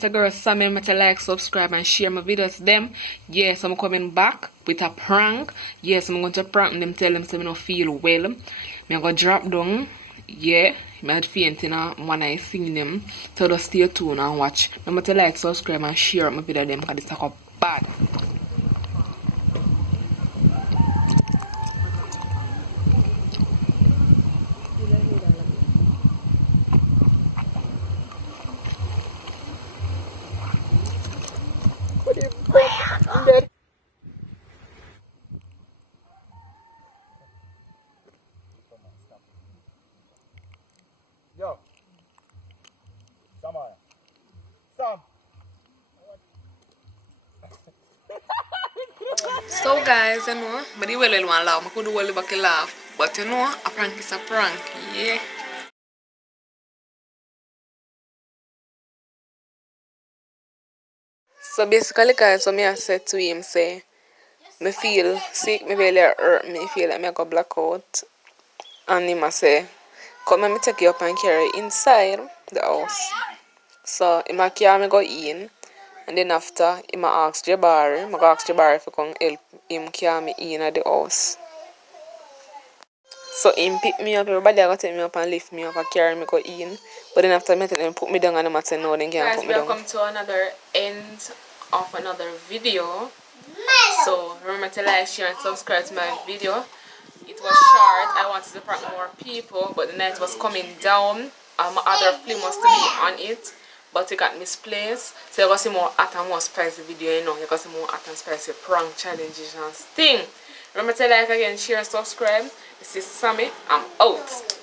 it's a girl Samiii. Remember to like, subscribe, and share my videos to them. Yes, I'm coming back with a prank. Yes, I'm going to prank them, tell them so I don't feel well. I'm going to drop down. Yeah, I'm not fainting when I sing them. So just stay tuned and watch. Remember to like, subscribe, and share my video to them because it's like a bad. Yo, Samiii. Sam. So guys, you know, but the well one laugh. I could do well back laugh. But you know, a prank is a prank. Yeah. So basically guys, what I said to him say, me feel sick, me belly hurt, me feel like me go black out. And him a say, come me take you up and carry inside the house. So him a carry me go in. And then after, him a ask Jabari, I go ask Jabari if he come help him carry me in at the house. So him pick me up, everybody go take me up and lift me up and carry me go in. But then after me tell them put me down and them say no, they can't put me down. Guys, we have come to another end of another video. So remember to like, share and subscribe to my video. It was short, I wanted to prank more people, but the night was coming down. My other film was to be on it, but it got misplaced. So you're going to see more hot and more spicy video, you know. You're going to see more hot and spicy prank challenges and thing. Remember to like again, share and subscribe. This is Samiii. I'm out.